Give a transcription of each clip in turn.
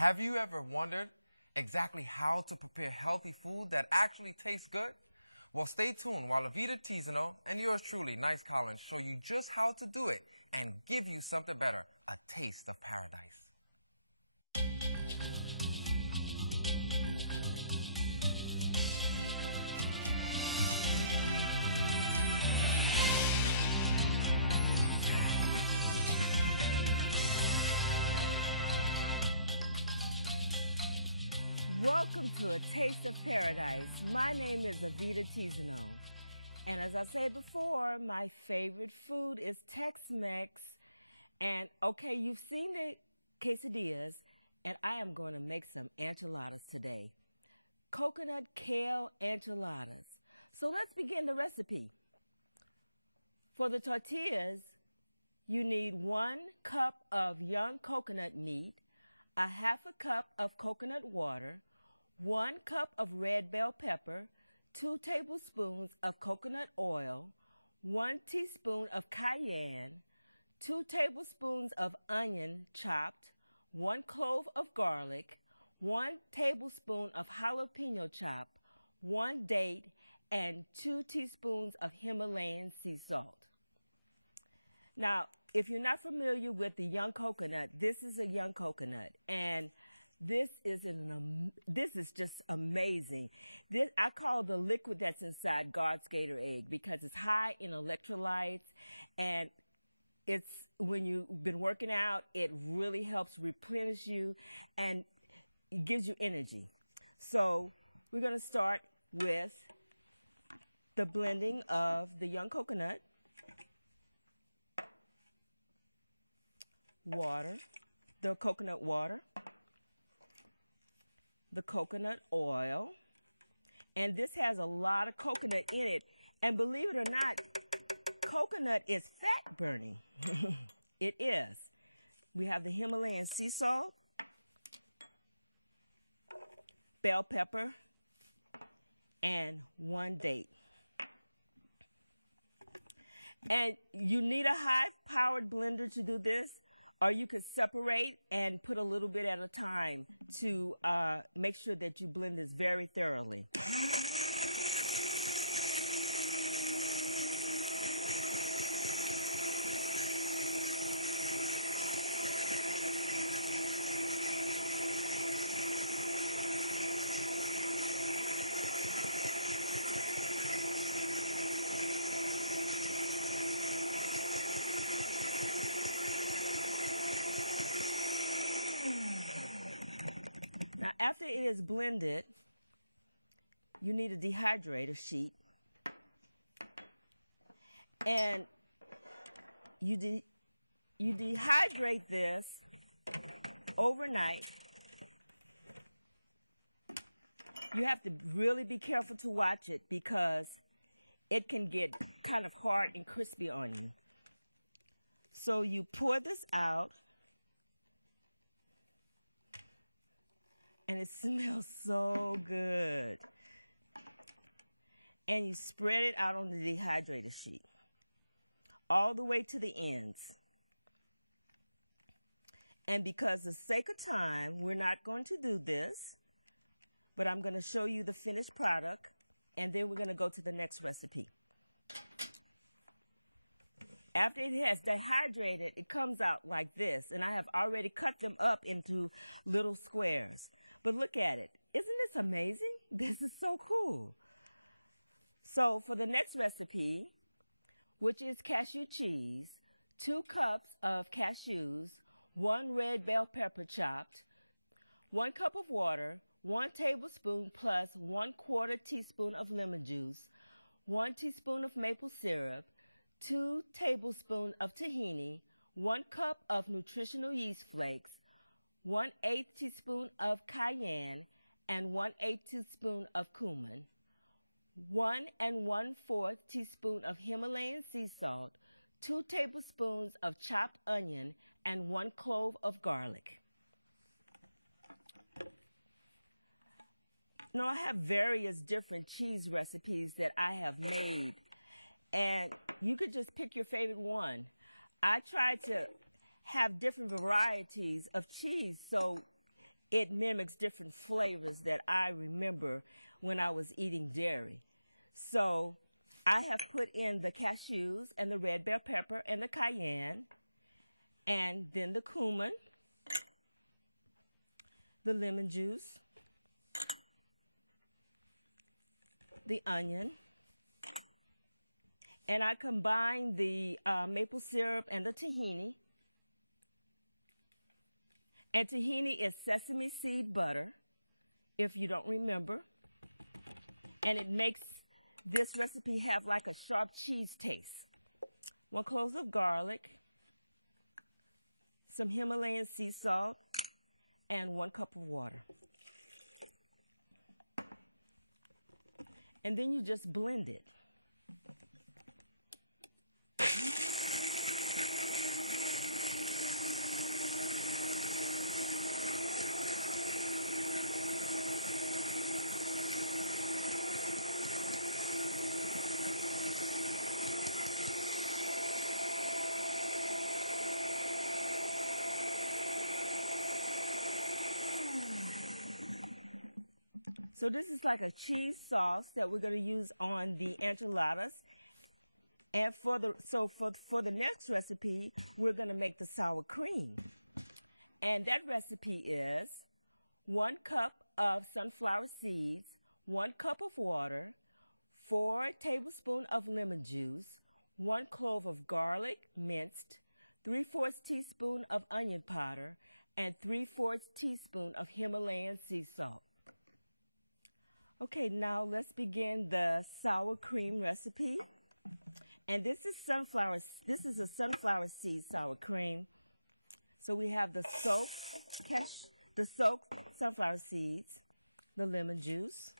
Have you ever wondered exactly how to prepare healthy food that actually tastes good? Well, stay tuned while Avita Tizano and yours truly, Nice Collins, show you just how to do it and give you something better, a taste of paradise. Welcome to A Taste of Paradise. My name is Avita Tizano. And as I said before, my favorite food is Tex-Mex. And okay, you've seen the quesadillas, and I am going to make some enchiladas today. Coconut kale enchiladas. So let's begin the recipe. For the tortillas, you need 1 cup of young coconut meat, a half a cup of coconut water, 1 cup of red bell pepper, 2 tablespoons of coconut oil, 1 teaspoon of cayenne, 2 tablespoons of onion chopped, 1 clove of garlic, 1 tablespoon of jalapeno chopped, 1 date, and 2 teaspoons of Himalayan sea salt. Now, if you're not familiar with the young coconut, this is a young coconut, and this is just amazing. I call the liquid that's inside God's Gator egg because it's high in electrolytes, and when you've been working out, it really helps replenish you and it gives you energy. So we're going to start with the blending of the young coconut, water, the coconut water, the coconut oil, and this has a lot of coconut in it, and believe it or not, coconut is fat burning. It is. We have the Himalayan sea salt, bell pepper, and 1 date. And you need a high-powered blender to do this, or you could separate and put a little bit at a time to make sure that you blend this very thoroughly. Now, after it is blended, you need a dehydrator sheet, and you dehydrate this overnight. You have to really be careful to watch it because it can get kind of hard and crispy on you. So you pour this out, and it smells so good. And you spread it out on the dehydrator sheet, all the way to the ends. And because of the sake of time, we're not going to do this, but I'm going to show you the finished product, and then we're going to go to the next recipe. After it has dehydrated, it comes out like this, and I have already cut them up into little squares. But look at it. Isn't this amazing? This is so cool. So for the next recipe, which is cashew cheese, 2 cups of cashews, 1 red bell pepper chopped, 1 cup of water, 1 tablespoon plus 1/4 teaspoon of lemon juice, 1 teaspoon of maple syrup, 2 tablespoons of tahini, 1 cup of nutritional yeast flakes, 1/8 teaspoon of cayenne, and 1/8 teaspoon of cumin, 1 1/4 teaspoon of Himalayan sea salt, 2 tablespoons of chopped onion, and 1 clove of garlic. Now, I have various different cheese recipes that I have made, and you could just pick your favorite one. I try to have different varieties of cheese so it mimics different flavors that I remember when I was eating dairy. So I have put in the cashews and the red bell pepper and the cayenne, and then the cumin, the lemon juice, the onion, and I combine the maple syrup and the tahini. And tahini is sesame seed butter, if you don't remember. And it makes this recipe have like a sharp cheese taste. 1 clove of garlic, some Himalayan sea salt, and 1 cup of water. And then you just blend it. So this is like a cheese sauce that we're going to use on the enchiladas. And for the next recipe, we're going to make the sour cream. And that recipe is 1 cup of sunflower seeds, 1 cup of water, 4 tablespoons of lemon juice, 1 clove of garlic minced, 3/4 teaspoon of onion powder, and 3/4 teaspoon of Himalayan sea salt. Okay, now let's begin the sour cream recipe. And this is a sunflower seed sour cream. So we have the soaked sunflower seeds, the lemon juice,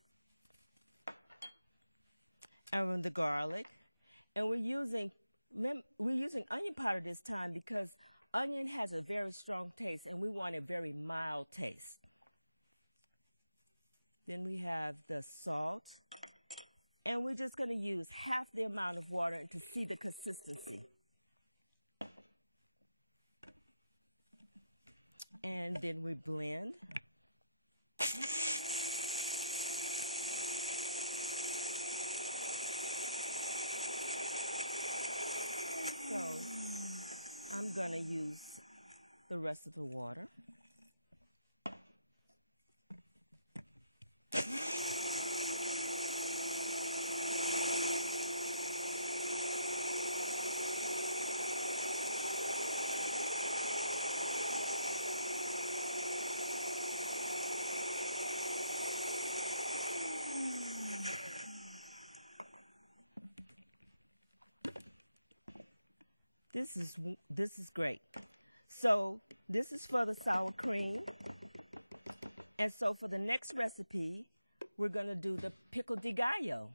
and the garlic. And we're using onion powder this time because onion has a very strong taste and we want a very mild taste. Then we have the salt, and we're just going to use half the amount of water to see the consistency. And then we blend. So I'm going to use the rest of the water. This is great. So this is for the sour cream. And so for the next recipe, we're going to do the pico de gallo.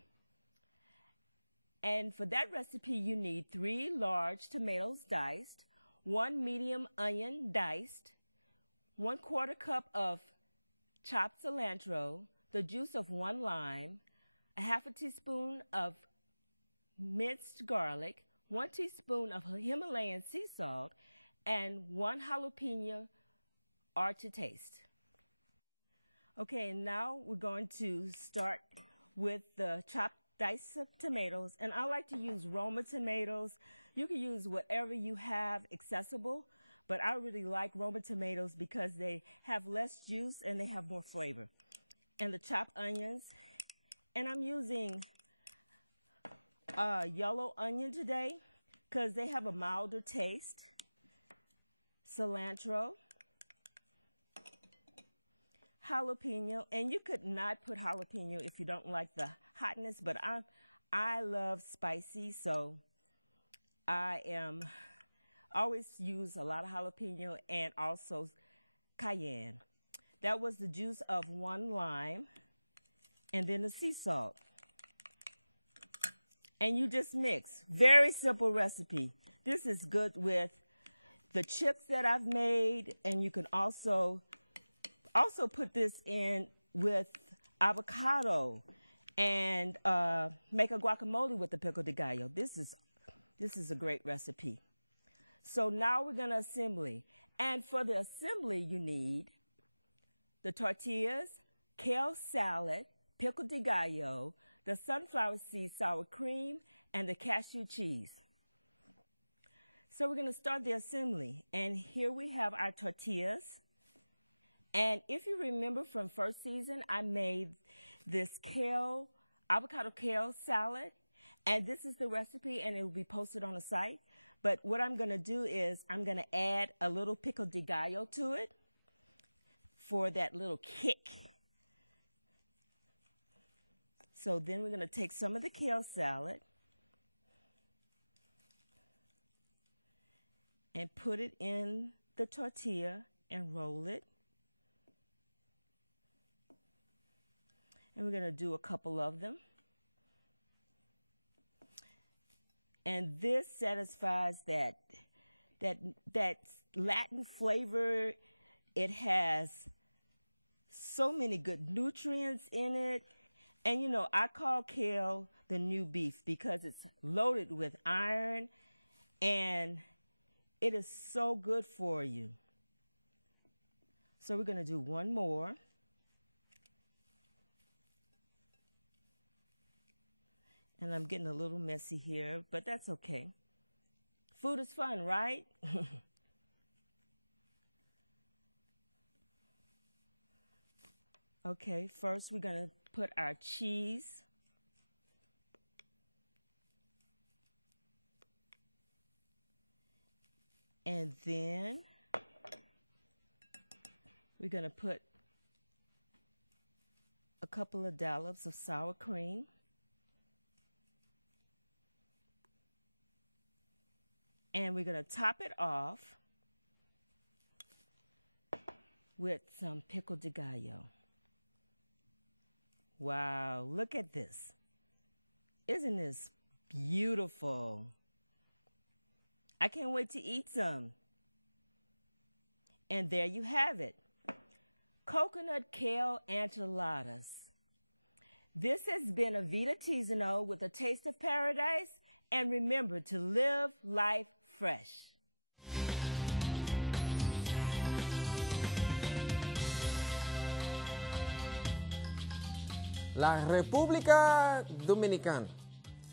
And for that recipe, you need 3 large tomatoes diced, 1 medium onion diced, 1/4 cup of chopped cilantro, the juice of 1 lime, 1/2 teaspoon of minced garlic, 1 teaspoon of Himalayan sea salt, and 1 jalapeno are to taste. Okay, and now we're going to start with the chopped diced tomatoes, and I like to use Roma tomatoes. You can use whatever you have accessible, but I really like Roma tomatoes because they have less juice and they have more flavor. And the chopped onions, and I'm using yellow onion today because they have a milder taste. Cilantro, jalapeno, and you could not put jalapeno if you don't like the hotness, but I love spicy, so I always use a lot of jalapeno and also cayenne. That was the juice of 1 lime, and then the sea salt. And you just mix. Very simple recipe. This is good with the chips that I've made, and you can also put this in with avocado and make a guacamole with the pico de gallo. This is a great recipe. So now we're going to assembly. And for the assembly, you need the tortillas, kale salad, pico de gallo, the sunflower seed sour cream, and the cashew cheese. So we're going to start the assembly. And here we have our tortillas. And if you remember from first season, I made this avocado kale salad. And this is the recipe, and it will be posted on the site. But what I'm going to do is I'm going to add a little pico de gallo to it for that little kick. So then we're going to take some of the kale salad and put it in the tortilla and roll it. And we're going to do a couple of them. And this satisfies that Latin flavor. It has so many good nutrients in it. And you know, I call kale the new beef because it's loaded with iron and it is so good for you. So we're going to do one more. And I'm getting a little messy here, but that's okay. Food is fun, right? Okay, first we're going to put our cheese. And then we're going to put a couple of dollops of sour cream. And we're going to top it off with some pico de gallo. Wow, look at this. Isn't this beautiful? I can't wait to eat some. And there you have it. Coconut kale enchiladas. This has been Avita Tizano with a taste of paradise. And remember to live life fresh. La República Dominicana.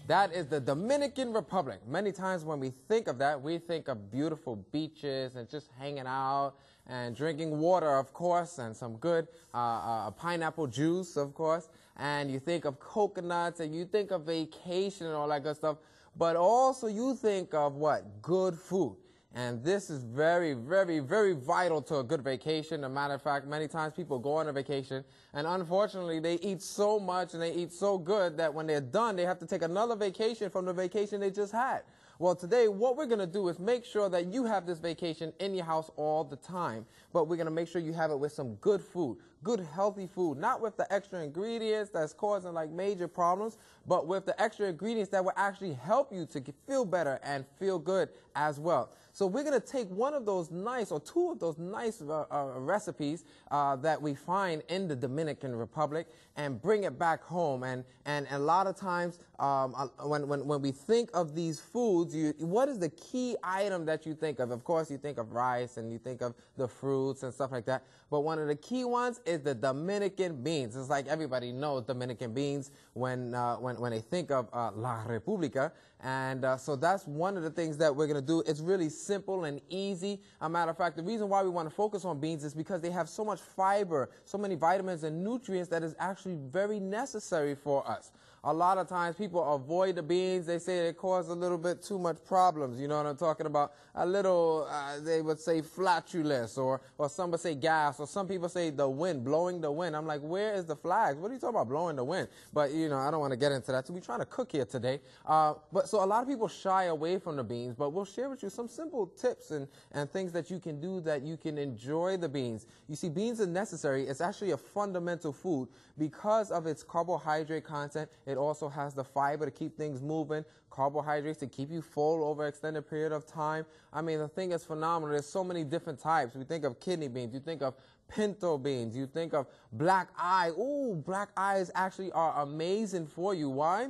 That is the Dominican Republic. Many times when we think of that, we think of beautiful beaches and just hanging out and drinking water, of course, and some good pineapple juice, of course. And you think of coconuts and you think of vacation and all that good stuff. But also you think of what? Good food. And this is very, very, very vital to a good vacation. As a matter of fact, many times people go on a vacation and unfortunately they eat so much and they eat so good that when they're done, they have to take another vacation from the vacation they just had. Well, today what we're going to do is make sure that you have this vacation in your house all the time. But we're going to make sure you have it with some good food, good healthy food, not with the extra ingredients that's causing like major problems, but with the extra ingredients that will actually help you to feel better and feel good as well. So we're going to take one of those nice or two of those nice recipes that we find in the Dominican Republic and bring it back home. And a lot of times when we think of these foods, what is the key item that you think of? Of course, you think of rice and you think of the fruits and stuff like that. But one of the key ones is the Dominican beans. It's like everybody knows Dominican beans when they think of La República. And so that's one of the things that we're going to do. It's really simple and easy. As a matter of fact, the reason why we want to focus on beans is because they have so much fiber, so many vitamins and nutrients that is actually very necessary for us. A lot of times people avoid the beans. They say they cause a little bit too much problems. You know what I'm talking about? A little, they would say flatulence or some would say gas, or some people say the wind, blowing the wind. I'm like, where is the flags? What are you talking about blowing the wind? But, you know, I don't want to get into that. So we're trying to cook here today. But so a lot of people shy away from the beans, but we'll share with you some simple tips and things that you can do that you can enjoy the beans. You see, beans are necessary. It's actually a fundamental food because of its carbohydrate content. It also has the fiber to keep things moving, carbohydrates to keep you full over an extended period of time. I mean, the thing is phenomenal. There's so many different types. We think of kidney beans. You think of pinto beans. You think of black eye. Ooh, black eyes actually are amazing for you. Why?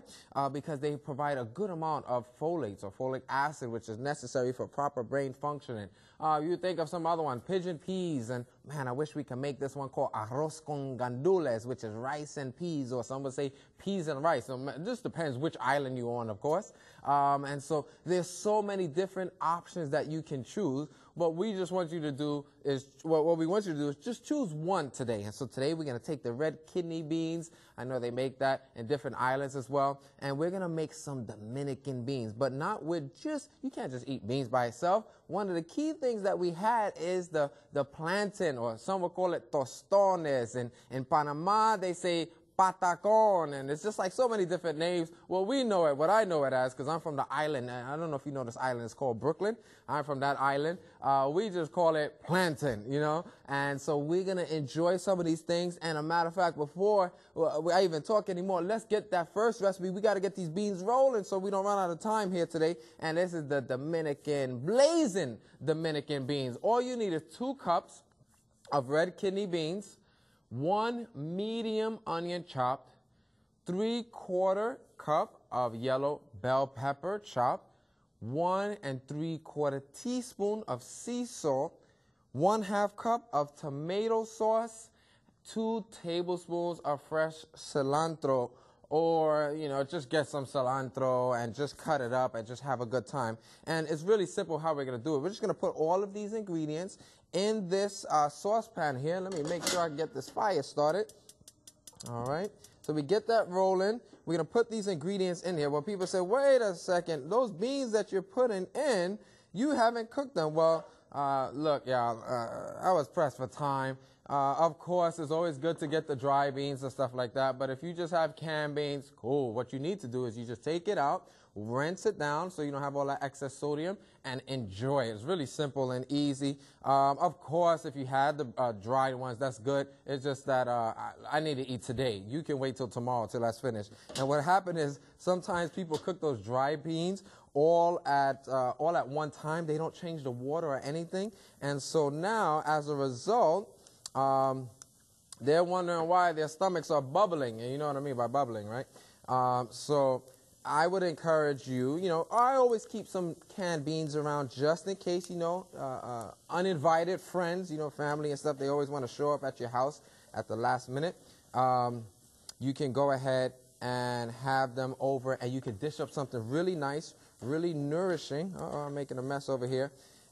Because they provide a good amount of folates or folic acid, which is necessary for proper brain functioning. You think of some other one, pigeon peas, and man, I wish we could make this one called arroz con gandules, which is rice and peas, or some would say peas and rice. So it just depends which island you're on, of course. And so there's so many different options that you can choose. What we just want you to do is, what we want you to do is just choose one today. And so today we're going to take the red kidney beans. I know they make that in different islands as well. And we're going to make some Dominican beans, but not with just, you can't just eat beans by itself. One of the key things that we had is the plantain, or some will call it tostones. And in Panama, they say patacon, and it's just like so many different names. Well, we know it, what I know it as, because I'm from the island. I don't know if you know this island. It's called Brooklyn. I'm from that island. We just call it plantain, you know. And so we're going to enjoy some of these things. And a matter of fact, before I even talk anymore, let's get that first recipe. We got to get these beans rolling so we don't run out of time here today. And this is the Blazin Beans. All you need is 2 cups of red kidney beans, 1 medium onion chopped, 3/4 cup of yellow bell pepper chopped, 1 3/4 teaspoon of sea salt, 1/2 cup of tomato sauce, 2 tablespoons of fresh cilantro, or, you know, just get some cilantro and just cut it up and just have a good time. And it's really simple how we're going to do it. We're just going to put all of these ingredients in this saucepan here. Let me make sure I get this fire started. All right. So we get that rolling. We're going to put these ingredients in here. Well, people say, wait a second, those beans that you're putting in, you haven't cooked them. Well, look, y'all, I was pressed for time. Of course, it's always good to get the dry beans and stuff like that. But if you just have canned beans, cool. What you need to do is you just take it out, rinse it down so you don't have all that excess sodium, and enjoy it. It's really simple and easy. Of course, if you had the dried ones, that's good. It's just that I need to eat today. You can wait till tomorrow till that's finished. And what happened is sometimes people cook those dry beans all at one time. They don't change the water or anything. And so now, as a result, they're wondering why their stomachs are bubbling. And you know what I mean by bubbling, right? So I would encourage you, you know, I always keep some canned beans around just in case, you know, uninvited friends, you know, family and stuff, they always want to show up at your house at the last minute. You can go ahead and have them over, and you can dish up something really nice, really nourishing. I'm making a mess over here.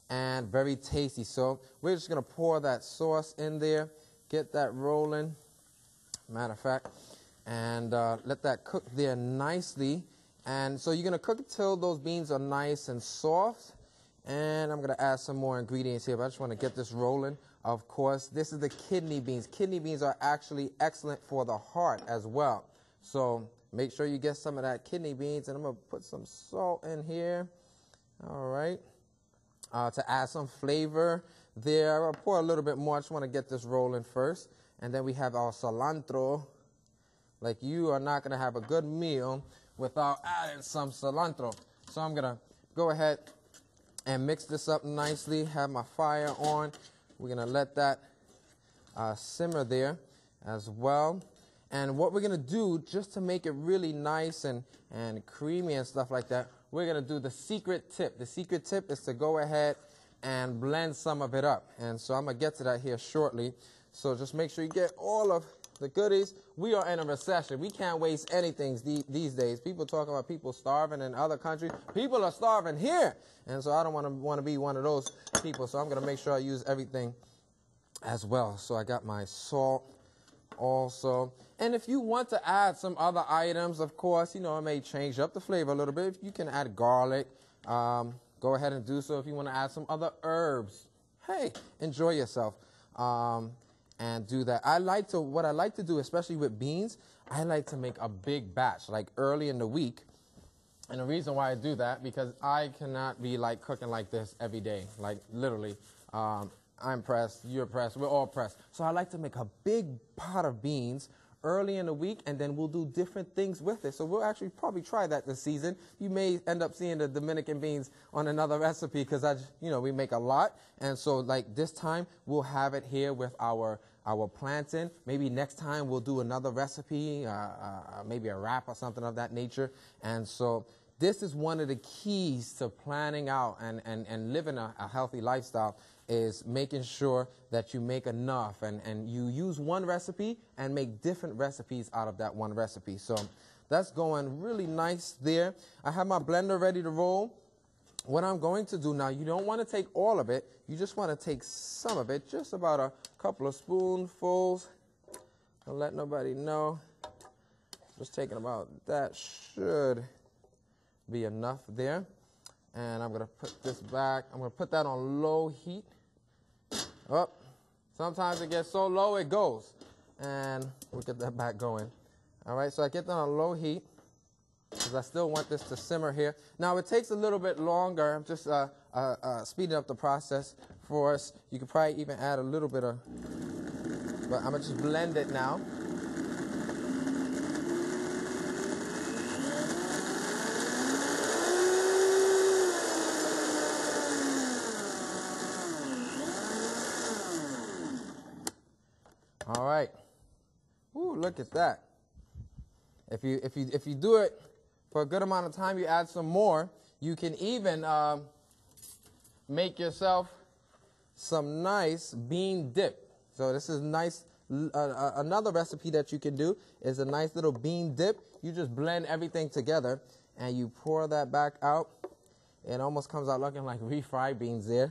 And very tasty. So we're just going to pour that sauce in there, get that rolling, matter of fact, and let that cook there nicely. And so you're going to cook it till those beans are nice and soft. And I'm going to add some more ingredients here, but I just want to get this rolling. Of course, this is the kidney beans. Kidney beans are actually excellent for the heart as well. So make sure you get some of that kidney beans, and I'm going to put some salt in here. All right. To add some flavor there. I'll pour a little bit more. I just want to get this rolling first. And then we have our cilantro. Like, you are not going to have a good meal without adding some cilantro. So I'm going to go ahead and mix this up nicely. Have my fire on. We're going to let that simmer there as well. And what we're going to do, just to make it really nice and creamy and stuff like that, we're going to do the secret tip. The secret tip is to go ahead and blend some of it up. And so I'm going to get to that here shortly. So just make sure you get all of the goodies. We are in a recession. We can't waste anything these days. People talk about people starving in other countries. People are starving here. And so I don't want to be one of those people. So I'm going to make sure I use everything as well. So I got my salt also. And if you want to add some other items, of course, you know, it may change up the flavor a little bit. If you can add garlic, go ahead and do so. If you want to add some other herbs, hey, enjoy yourself and do that. What I like to do, especially with beans, I like to make a big batch, like early in the week. And the reason why I do that, because I cannot be like cooking like this every day, like literally. I'm pressed, you're pressed, we're all pressed. So I like to make a big pot of beans early in the week, and then we'll do different things with it. So we'll actually probably try that this season. You may end up seeing the Dominican beans on another recipe because we make a lot. And so like this time we'll have it here with our plantain. Maybe next time we'll do another recipe, maybe a wrap or something of that nature. And so this is one of the keys to planning out and living a healthy lifestyle, is making sure that you make enough and you use one recipe and make different recipes out of that one recipe. So that's going really nice there. I have my blender ready to roll. What I'm going to do now, you don't want to take all of it. You just want to take some of it, just about a couple of spoonfuls. Don't let nobody know. Just taking about that should be enough there. And I'm going to put this back. I'm going to put that on low heat. Oh, sometimes it gets so low it goes. And we'll get that back going. All right, so I get that on low heat because I still want this to simmer here. Now, it takes a little bit longer. I'm just speeding up the process for us. You could probably even add a little bit of, but I'm going to just blend it now. All right. Ooh, look at that. If you do it for a good amount of time, you add some more. You can even make yourself some nice bean dip. So this is nice. Another recipe that you can do is a nice little bean dip. You just blend everything together and you pour that back out. It almost comes out looking like refried beans there.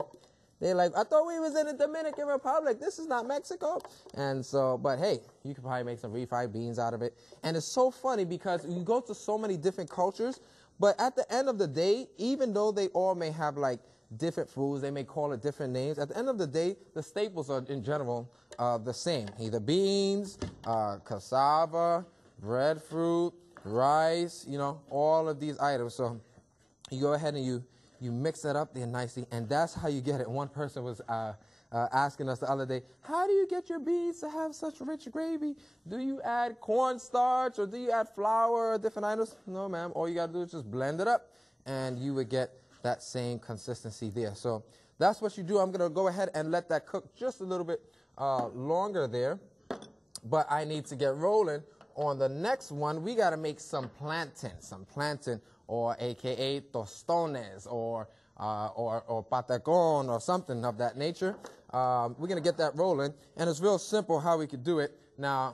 They're like, I thought we was in the Dominican Republic. This is not Mexico. And so, but hey, you could probably make some refried beans out of it. And it's so funny because you go to so many different cultures, but at the end of the day, even though they all may have like different foods, they may call it different names, at the end of the day, the staples are in general the same. Either beans, cassava, breadfruit, rice, all of these items. So you go ahead and you mix that up there nicely, and that's how you get it. One person was asking us the other day, how do you get your beans to have such rich gravy? Do you add cornstarch or do you add flour or different items? No, ma'am. All you got to do is just blend it up, and you would get that same consistency there. So that's what you do. I'm going to go ahead and let that cook just a little bit longer there, but I need to get rolling on the next one. We got to make some plantain, or AKA tostones, or patacon, or something of that nature. We're going to get that rolling, and it's real simple how we could do it. Now,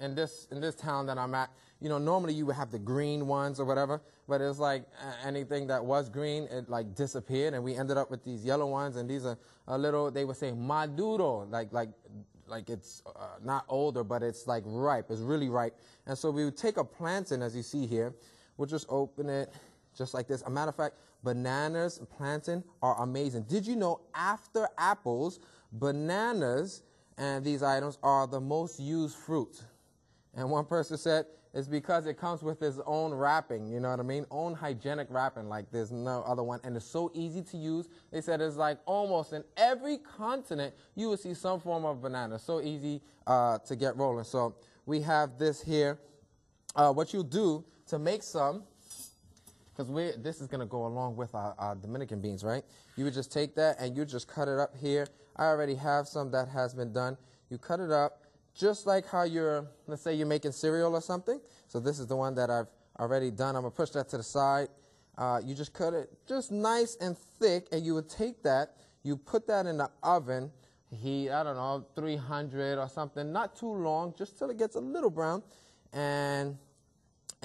in this town that I'm at, normally you would have the green ones or whatever, but it's like anything that was green, it like disappeared, and we ended up with these yellow ones, and these are a little, they would say maduro, like it's not older, but it's like ripe. It's really ripe. And so we would take a plantain, as you see here. We'll just open it just like this. A matter of fact, bananas and plantain are amazing. Did you know after apples, bananas and these items are the most used fruit? And one person said it's because it comes with its own wrapping, you know what I mean? Own hygienic wrapping, like there's no other one. And it's so easy to use. They said it's like almost in every continent you will see some form of banana. So easy to get rolling. So we have this here. What you'll do to make some, because this is going to go along with our Dominican beans, right? You would just take that and you just cut it up here. I already have some that has been done. You cut it up just like how let's say you're making cereal or something. So this is the one that I've already done. I'm going to push that to the side. You just cut it just nice and thick, and you would take that, you put that in the oven, heat, 300 or something, not too long, just till it gets a little brown.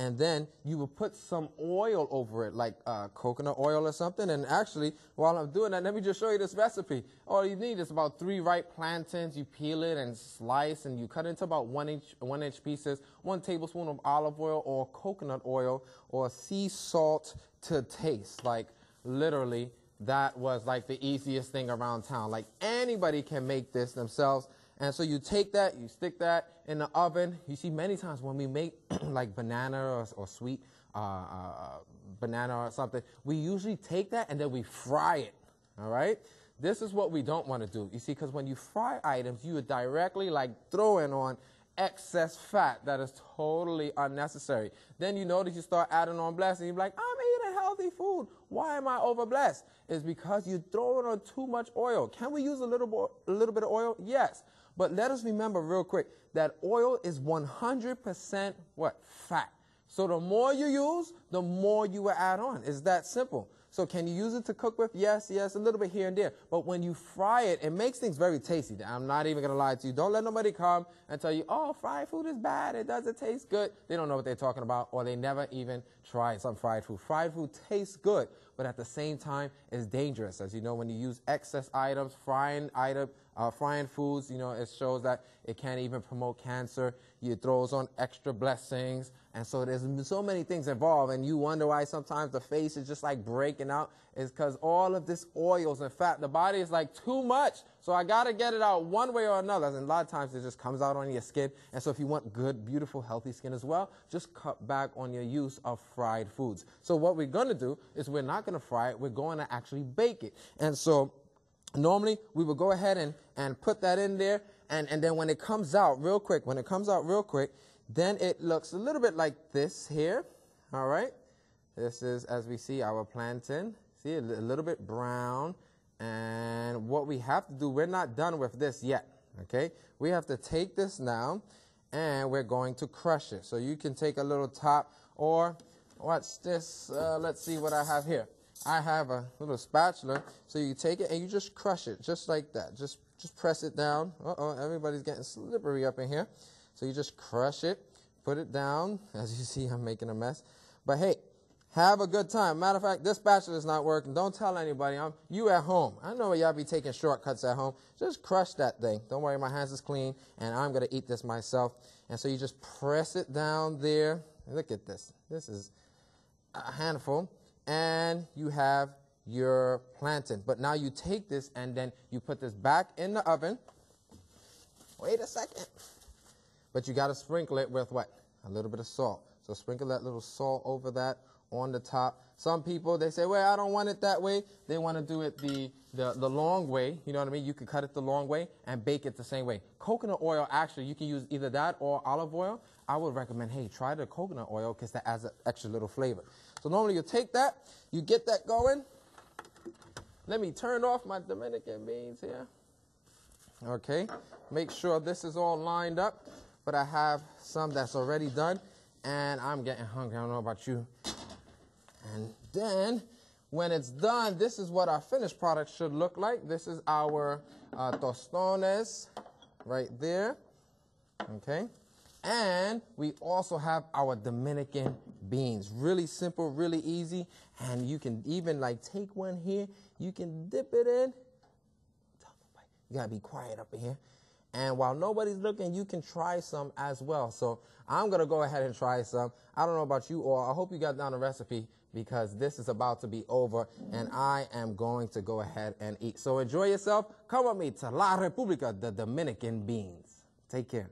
And then you will put some oil over it, like coconut oil or something. And actually, while I'm doing that, let me just show you this recipe. All you need is about 3 ripe plantains. You peel it and slice, and you cut it into about 1-inch pieces, 1 tablespoon of olive oil or coconut oil or sea salt to taste. Like, literally, that was like the easiest thing around town. Like, anybody can make this themselves. And so you take that, you stick that in the oven. You see, many times when we make like banana or sweet banana or something, we usually take that and then we fry it, all right? This is what we don't want to do. You see, because when you fry items, you are directly like throwing on excess fat that is totally unnecessary. Then you notice you start adding on blessing. You're like, I'm eating healthy food. Why am I over blessed? It's because you're throwing on too much oil. Can we use a little bit of oil? Yes. But let us remember real quick that oil is 100% what? Fat. So the more you use, the more you will add on. It's that simple. So can you use it to cook with? Yes, yes, a little bit here and there. But when you fry it, it makes things very tasty. I'm not even going to lie to you. Don't let nobody come and tell you, oh, fried food is bad. It doesn't taste good. They don't know what they're talking about, or they never even tried some fried food. Fried food tastes good, but at the same time, it's dangerous. As you know, when you use excess items, frying foods, it shows that it can't even promote cancer. It throws on extra blessings. And so there's so many things involved, and you wonder why sometimes the face is just like breaking out. It's because all of this oils and fat, the body is like too much. So I got to get it out one way or another. And a lot of times it just comes out on your skin. And so if you want good, beautiful, healthy skin as well, just cut back on your use of fried foods. So what we're going to do is we're not going to fry it. We're going to actually bake it. And so normally we will go ahead and put that in there. And then when it comes out real quick, then it looks a little bit like this here. All right. This is, as we see, our plantain. See, a little bit brown. And what we have to do, we're not done with this yet. Okay. We have to take this now, and we're going to crush it. So you can take a little top, or what's this? Let's see what I have here. I have a little spatula. So you take it and you just crush it just like that. Just press it down. Uh-oh, everybody's getting slippery up in here. So you just crush it, put it down. As you see, I'm making a mess. But hey, have a good time. Matter of fact, this spatula is not working. Don't tell anybody. You at home. I know y'all be taking shortcuts at home. Just crush that thing. Don't worry, my hands is clean, and I'm going to eat this myself. And so you just press it down there. Look at this. This is a handful. And you have your plantain. But now you take this, and then you put this back in the oven. Wait a second. But you got to sprinkle it with what? A little bit of salt. So sprinkle that little salt over that on the top. Some people, they say, well, I don't want it that way. They want to do it the long way. You know what I mean? You could cut it the long way and bake it the same way. Coconut oil, actually, you can use either that or olive oil. I would recommend, hey, try the coconut oil because that adds an extra little flavor. So normally you take that, you get that going. Let me turn off my Dominican beans here. Okay, make sure this is all lined up. But I have some that's already done, and I'm getting hungry. I don't know about you. And then when it's done, this is what our finished product should look like. This is our tostones right there. Okay. And we also have our Dominican beans. Really simple, really easy. And you can even like take one here. You can dip it in. You got to be quiet up in here. And while nobody's looking, you can try some as well. So I'm going to go ahead and try some. I don't know about you all. I hope you got down the recipe because this is about to be over, and I am going to go ahead and eat. So enjoy yourself. Come with me to La República, the Dominican beans. Take care.